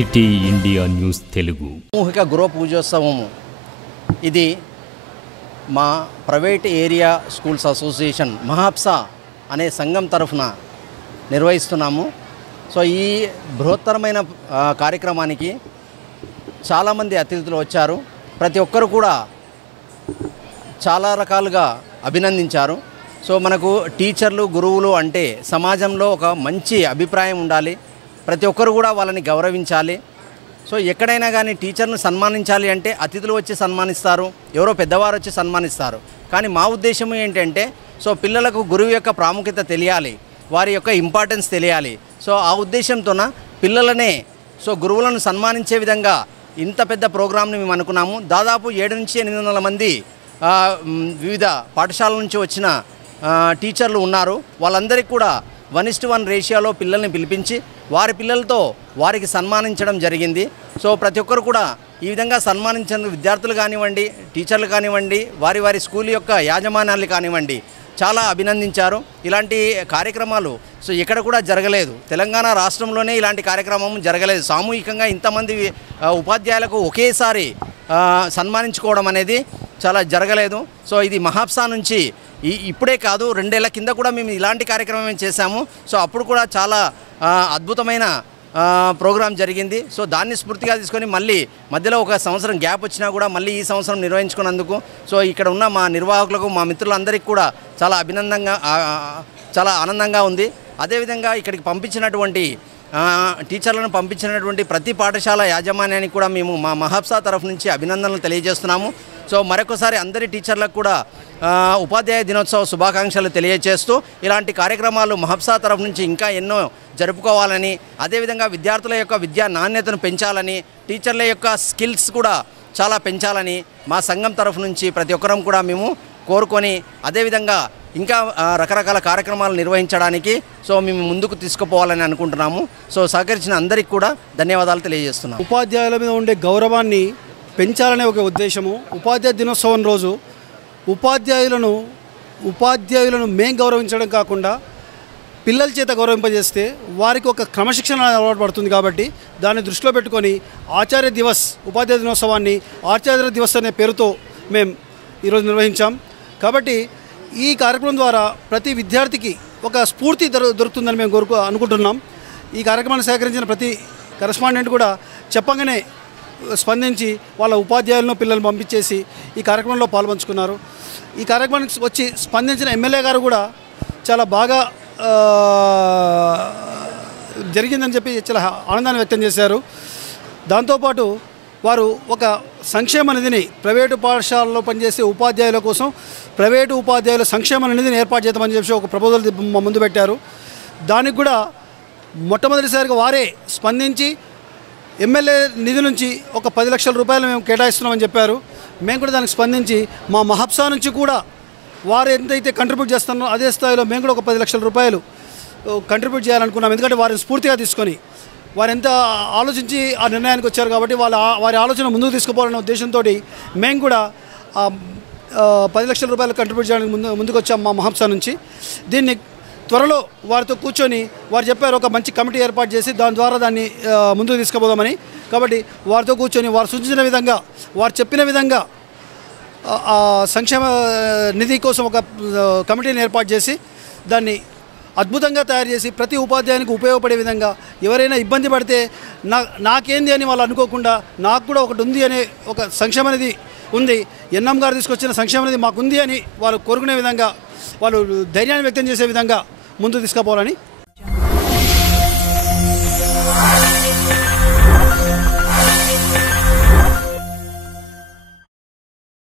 City India news Telugu సామూహిక గృహ పూజోత్సవము ఇది మా ప్రైవేట్ ఏరియా స్కూల్స్ అసోసియేషన్ మహాప్సా అనే సంఘం తరఫున నిర్వహిస్తున్నాము. సో ఈ బృహత్తరమైన కార్యక్రమానికి చాలామంది అతిథులు వచ్చారు. ప్రతి ఒక్కరు కూడా చాలా రకాలుగా అభినందించారు. సో మనకు టీచర్లు గురువులు అంటే సమాజంలో ఒక మంచి అభిప్రాయం ఉండాలి. ప్రతి ఒక్కరు కూడా వాళ్ళని గౌరవించాలి. సో ఎక్కడైనా కానీ టీచర్ను సన్మానించాలి అంటే అతిథులు వచ్చి సన్మానిస్తారు, ఎవరో పెద్దవారు వచ్చి సన్మానిస్తారు. కానీ మా ఉద్దేశం ఏంటంటే సో పిల్లలకు గురువు యొక్క ప్రాముఖ్యత తెలియాలి, వారి యొక్క ఇంపార్టెన్స్ తెలియాలి. సో ఆ ఉద్దేశంతోన పిల్లలనే సో గురువులను సన్మానించే విధంగా ఇంత పెద్ద ప్రోగ్రామ్ని మేము అనుకున్నాము. దాదాపు 700 నుంచి 800 మంది వివిధ పాఠశాలల నుంచి వచ్చిన టీచర్లు ఉన్నారు. వాళ్ళందరికీ కూడా 1:1 రేషియోలో పిల్లల్ని పిలిపించి వారి పిల్లలతో వారికి సన్మానించడం జరిగింది. సో ప్రతి ఒక్కరు కూడా ఈ విధంగా సన్మానించేందుకు విద్యార్థులు కానివ్వండి, టీచర్లు కానివ్వండి, వారి వారి స్కూల్ యొక్క యాజమాన్యాలు కానివ్వండి చాలా అభినందించారు. ఇలాంటి కార్యక్రమాలు సో ఎక్కడ కూడా జరగలేదు. తెలంగాణ రాష్ట్రంలోనే ఇలాంటి కార్యక్రమం జరగలేదు. సామూహికంగా ఇంతమంది ఉపాధ్యాయులకు ఒకేసారి సన్మానించుకోవడం అనేది చాలా జరగలేదు. సో ఇది మహాప్సా నుంచి ఇప్పుడే కాదు, 2 ఏళ్ల కింద కూడా మేము ఇలాంటి కార్యక్రమం చేశాము. సో అప్పుడు కూడా చాలా అద్భుతమైన ప్రోగ్రాం జరిగింది. సో దాన్ని స్ఫూర్తిగా తీసుకొని మళ్ళీ మధ్యలో ఒక సంవత్సరం గ్యాప్ వచ్చినా కూడా మళ్ళీ ఈ సంవత్సరం నిర్వహించుకున్నందుకు సో ఇక్కడ ఉన్న మా నిర్వాహకులకు, మా మిత్రులందరికీ కూడా చాలా ఆనందంగా ఉంది. అదేవిధంగా ఇక్కడికి పంపించినటువంటి టీచర్లను పంపించినటువంటి ప్రతి పాఠశాల యాజమాన్యానికి కూడా మేము మా మహాప్సా తరఫు నుంచి అభినందనలు తెలియజేస్తున్నాము. సో మరొకసారి అందరి టీచర్లకు కూడా ఉపాధ్యాయ దినోత్సవ శుభాకాంక్షలు తెలియజేస్తూ ఇలాంటి కార్యక్రమాలు మహాప్సా తరఫు నుంచి ఇంకా ఎన్నో జరుపుకోవాలని, అదేవిధంగా విద్యార్థుల యొక్క విద్యా నాణ్యతను పెంచాలని, టీచర్ల యొక్క స్కిల్స్ కూడా చాలా పెంచాలని మా సంఘం తరఫు నుంచి ప్రతి ఒక్కరం కూడా మేము కోరుకొని అదేవిధంగా ఇంకా రకరకాల కార్యక్రమాలు నిర్వహించడానికి సో మేము ముందుకు తీసుకుపోవాలని అనుకుంటున్నాము. సో సహకరించిన అందరికీ కూడా ధన్యవాదాలు తెలియజేస్తున్నాము. ఉపాధ్యాయుల మీద ఉండే గౌరవాన్ని పెంచాలనే ఒక ఉద్దేశము. ఉపాధ్యాయ దినోత్సవం రోజు ఉపాధ్యాయులను మేం గౌరవించడం కాకుండా పిల్లల చేత గౌరవింపజేస్తే వారికి ఒక క్రమశిక్షణ అలవాటు పడుతుంది. కాబట్టి దాన్ని దృష్టిలో పెట్టుకొని ఆచార్య దివస్, ఉపాధ్యాయ దినోత్సవాన్ని ఆచార్య దివస్ అనే పేరుతో మేము ఈరోజు నిర్వహించాం. కాబట్టి ఈ కార్యక్రమం ద్వారా ప్రతి విద్యార్థికి ఒక స్ఫూర్తి దొరుకుతుందని మేము అనుకుంటున్నాం. ఈ కార్యక్రమాన్ని సహకరించిన ప్రతి కరెస్పాండెంట్ కూడా చెప్పగానే స్పందించి వాళ్ళ ఉపాధ్యాయులను పిల్లలను పంపించేసి ఈ కార్యక్రమంలో పాల్పంచుకున్నారు. ఈ కార్యక్రమానికి వచ్చి స్పందించిన ఎమ్మెల్యే గారు కూడా చాలా బాగా జరిగిందని చెప్పి చాలా ఆనందాన్ని వ్యక్తం చేశారు. దాంతోపాటు వారు ఒక సంక్షేమ నిధిని ప్రైవేటు పాఠశాలలో పనిచేసే ఉపాధ్యాయుల కోసం ప్రైవేటు ఉపాధ్యాయుల సంక్షేమ నిధిని ఏర్పాటు చేద్దామని చెప్పి ఒక ప్రపోజల్ ముందు పెట్టారు. దానికి కూడా మొట్టమొదటిసారిగా వారే స్పందించి ఎమ్మెల్యే నిధి నుంచి ఒక 10 లక్షల రూపాయలు మేము కేటాయిస్తున్నామని చెప్పారు. మేము కూడా దానికి స్పందించి మా మహాప్సా నుంచి కూడా వారు ఎంతైతే కంట్రిబ్యూట్ చేస్తున్నారో అదే స్థాయిలో మేము కూడా ఒక 10 లక్షల రూపాయలు కంట్రిబ్యూట్ చేయాలనుకున్నాం. ఎందుకంటే వారిని స్ఫూర్తిగా తీసుకొని వారు ఎంత ఆలోచించి ఆ నిర్ణయానికి వచ్చారు కాబట్టి వారి ఆలోచన ముందుకు తీసుకుపోవాలనే ఉద్దేశంతో మేము కూడా 10 లక్షల రూపాయలు కంట్రిబ్యూట్ చేయడానికి ముందుకు వచ్చాం మా మహాప్సా నుంచి. దీన్ని త్వరలో వారితో కూర్చొని వారు చెప్పారు ఒక మంచి కమిటీ ఏర్పాటు చేసి దాని ద్వారా దాన్ని ముందుకు తీసుకుపోదామని. కాబట్టి వారితో కూర్చొని వారు సూచించిన విధంగా, వారు చెప్పిన విధంగా సంక్షేమ నిధి కోసం ఒక కమిటీని ఏర్పాటు చేసి దాన్ని అద్భుతంగా తయారు చేసి ప్రతి ఉపాధ్యాయునికి ఉపయోగపడే విధంగా, ఎవరైనా ఇబ్బంది పడితే నాకేంది అని వాళ్ళు అనుకోకుండా నాకు కూడా ఒకటి ఉంది అనే ఒక సంక్షేమ నిధి ఉంది, ఎన్ఎం గారు తీసుకొచ్చిన సంక్షేమ నిధి మాకుంది అని వాళ్ళు కోరుకునే విధంగా, వాళ్ళు ధైర్యాన్ని వ్యక్తం చేసే విధంగా ముందుకు తీసుకుపోవాలని